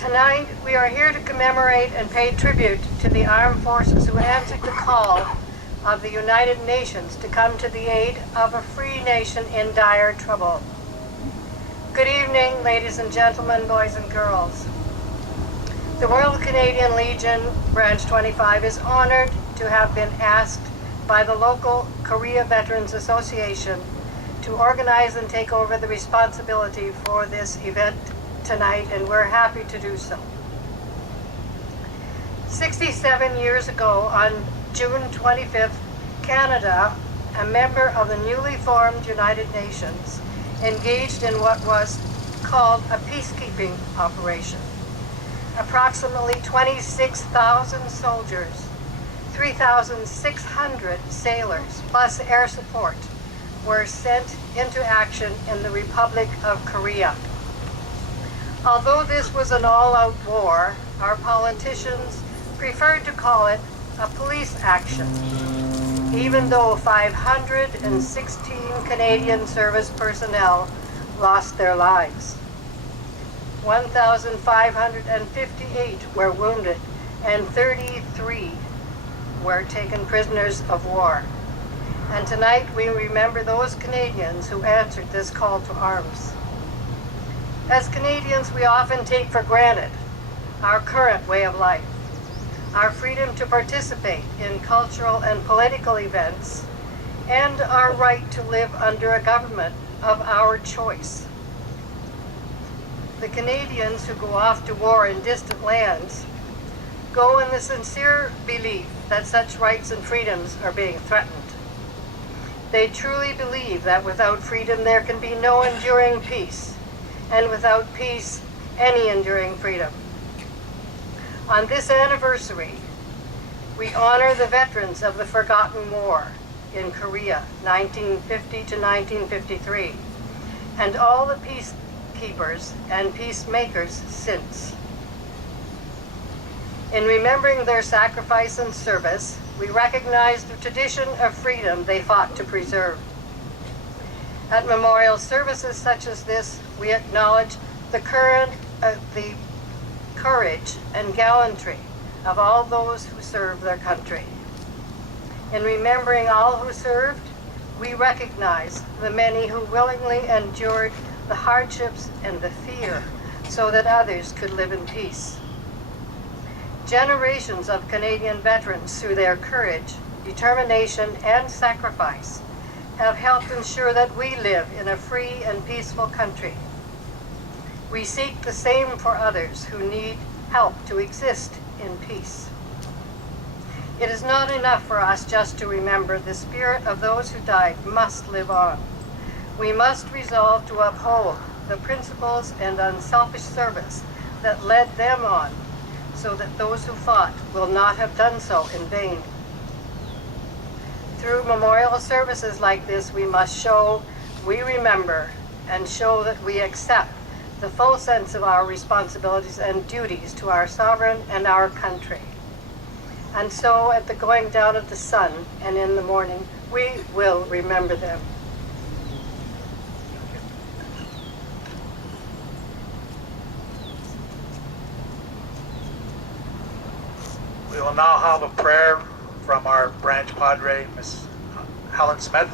Tonight, we are here to commemorate and pay tribute to the armed forces who answered the call of the United Nations to come to the aid of a free nation in dire trouble. Good evening, ladies and gentlemen, boys and girls. The Royal Canadian Legion, Branch 25, is honored to have been asked by the local Korea Veterans Association to organize and take over the responsibility for this event tonight, and we're happy to do so. 67 years ago, on June 25th, Canada, a member of the newly formed United Nations, engaged in what was called a peacekeeping operation. Approximately 26,000 soldiers, 3,600 sailors, plus air support, were sent into action in the Republic of Korea. Although this was an all-out war, our politicians preferred to call it a police action, even though 516 Canadian service personnel lost their lives. 1,558 were wounded, and 33 were taken prisoners of war. And tonight we remember those Canadians who answered this call to arms. As Canadians, we often take for granted our current way of life, our freedom to participate in cultural and political events, and our right to live under a government of our choice. The Canadians who go off to war in distant lands go in the sincere belief that such rights and freedoms are being threatened. They truly believe that without freedom there can be no enduring peace, and without peace, any enduring freedom. On this anniversary, we honor the veterans of the Forgotten War in Korea, 1950 to 1953, and all the peacekeepers and peacemakers since. In remembering their sacrifice and service, we recognize the tradition of freedom they fought to preserve. At memorial services such as this, we acknowledge the courage and gallantry of all those who serve their country. In remembering all who served, we recognize the many who willingly endured the hardships and the fear so that others could live in peace. Generations of Canadian veterans, through their courage, determination, and sacrifice, have helped ensure that we live in a free and peaceful country. We seek the same for others who need help to exist in peace. It is not enough for us just to remember. The spirit of those who died must live on. We must resolve to uphold the principles and unselfish service that led them on, so that those who fought will not have done so in vain. Through memorial services like this, we must show we remember and show that we accept the full sense of our responsibilities and duties to our sovereign and our country. And so, at the going down of the sun and in the morning, we will remember them. We will now have a prayer from our branch padre, Miss Helen Smith.